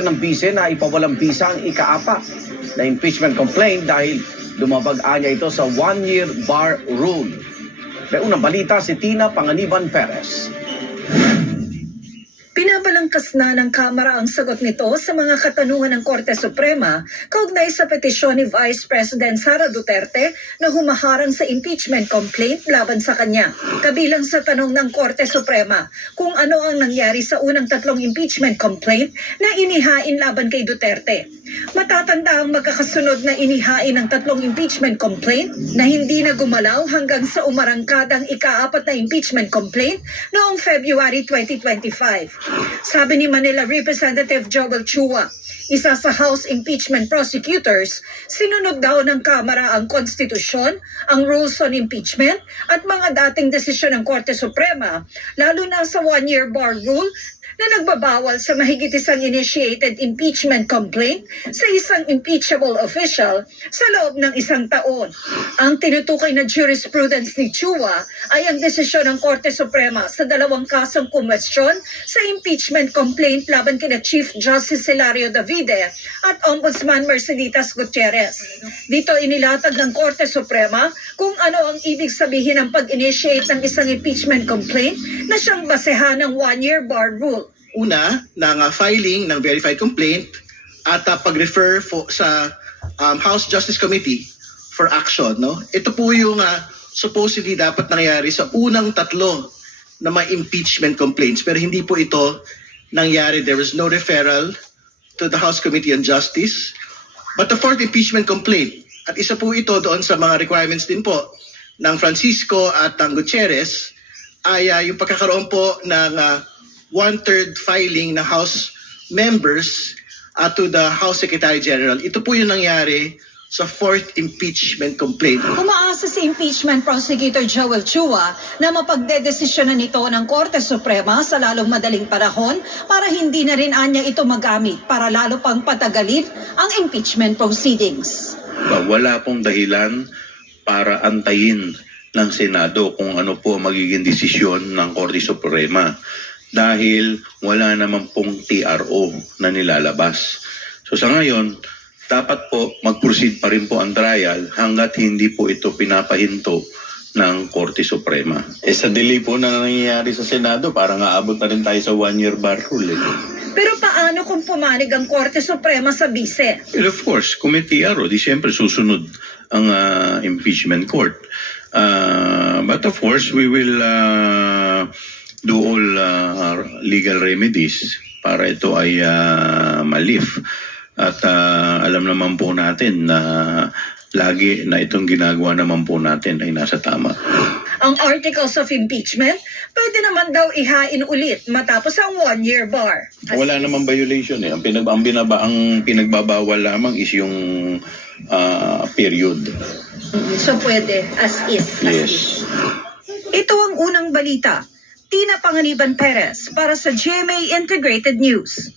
ng bise na ipawalang bisa ang ika-4 na impeachment complaint dahil lumabag-anya ito sa one-year bar rule. May unang balita si Tina Panganiban Perez. Pinabalangkas na ng Kamara ang sagot nito sa mga katanungan ng Korte Suprema kaugnay sa petisyon ni Vice President Sara Duterte na humaharang sa impeachment complaint laban sa kanya. Kabilang sa tanong ng Korte Suprema kung ano ang nangyari sa unang 3 impeachment complaint na inihain laban kay Duterte. Matatanda ang magkakasunod na inihain ng 3 impeachment complaint na hindi na gumalaw hanggang sa umarangkadang ika-4 na impeachment complaint noong February 2025. Sabi ni Manila Representative Joel Chua, isa sa House Impeachment Prosecutors, sinunod daw ng Kamara ang konstitusyon, ang rules on impeachment at mga dating desisyon ng Korte Suprema, lalo na sa one-year bar rule na nagbabawal sa mahigit isang initiated impeachment complaint sa isang impeachable official sa loob ng 1 taon. Ang tinutukoy na jurisprudence ni Chua ay ang desisyon ng Korte Suprema sa 2 kasong kumwestiyon sa impeachment complaint laban kina Chief Justice Hilario Davide at Ombudsman Merceditas Gutierrez. Dito inilatag ng Korte Suprema kung ano ang ibig sabihin ng pag-initiate ng isang impeachment complaint na siyang basehan ng one-year bar rule. Una, ng filing ng verified complaint at pag-refer sa House Justice Committee for action. No? Ito po yung supposedly dapat nangyari sa unang 3 na mga impeachment complaints. Pero hindi po ito nangyari. There was no referral to the House Committee on Justice. But the 4th impeachment complaint, at isa po ito doon sa mga requirements din po ng Francisco at ng Gutierrez, ay yung pagkakaroon po ng 1/3 filing ng House members to the House Secretary General. Ito po yung nangyari sa 4th impeachment complaint. Umaasa si impeachment prosecutor Joel Chua na mapagdedesisyonan nito ng Korte Suprema sa lalong madaling panahon para hindi na rin anya ito magamit para lalo pang patagalin ang impeachment proceedings. Wala pong dahilan para antayin ng Senado kung ano po magiging desisyon ng Korte Suprema dahil wala naman pong TRO na nilalabas. So sa ngayon, dapat po mag-proceed pa rin po ang trial hanggat hindi po ito pinapahinto ng Korte Suprema. Sa delay po na nangyayari sa Senado, parang aabot na rin tayo sa one-year bar rule. Pero paano kung pumanig ang Korte Suprema sa bise? Well, of course, kung may TRO, di siyempre susunod ang impeachment court. But of course, we will do all legal remedies para ito ay ma-lift. At alam naman po natin na lagi na itong ginagawa naman po natin ay nasa tama. Ang articles of impeachment, pwede naman daw ihain ulit matapos ang one-year bar. Wala namang violation eh. Ang pinagbabawal lamang is yung period. So pwede, as is. Yes. Ito ang unang balita. Tina Panganiban Perez para sa GMA Integrated News.